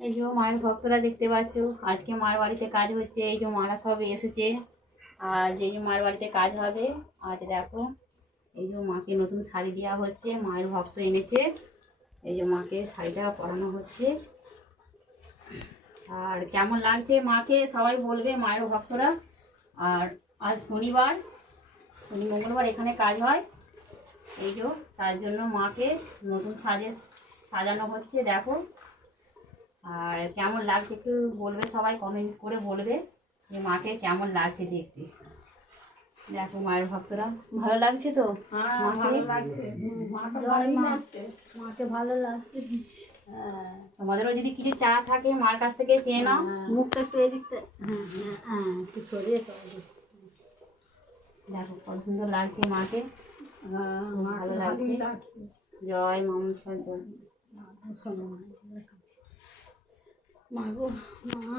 এই যে মায়ের ভক্তরা দেখতে পাচ্ছ, আজকে মার বাড়িতে কাজ হচ্ছে। এই যে মারা সব এসেছে, আর যে যে মার বাড়িতে কাজ হবে আজ দেখো। এই যে মাকে নতুন শাড়ি দেওয়া হচ্ছে, মায়ের ভক্ত এনেছে। এই যে মাকে শাড়িটা পরানো হচ্ছে। আর কেমন লাগছে মাকে সবাই বলবে, মায়ের ভক্তরা। আর আজ শনিবার, শনি মঙ্গলবার এখানে কাজ হয়। এই যে তার জন্য মাকে নতুন সাজানো হচ্ছে দেখো। আর কেমন লাগছে একটু বলবে, সবাই কমেন্ট করে বলবে যে মাকে কেমন লাগছে দেখতে। দেখো মায়ের ভক্তরা, ভালো লাগছে তো? মাকে ভালো লাগছে। তোমাদেরও যদি কিছু চা থাকে মার কাছ থেকে চেয়ে নাও। মুখটা একটু এদিকটা, একটু সরিয়ে দেখো কত সুন্দর লাগছে মাকে, ভালো লাগছে। জয় মমতা জয়। শোনো মা গো, মা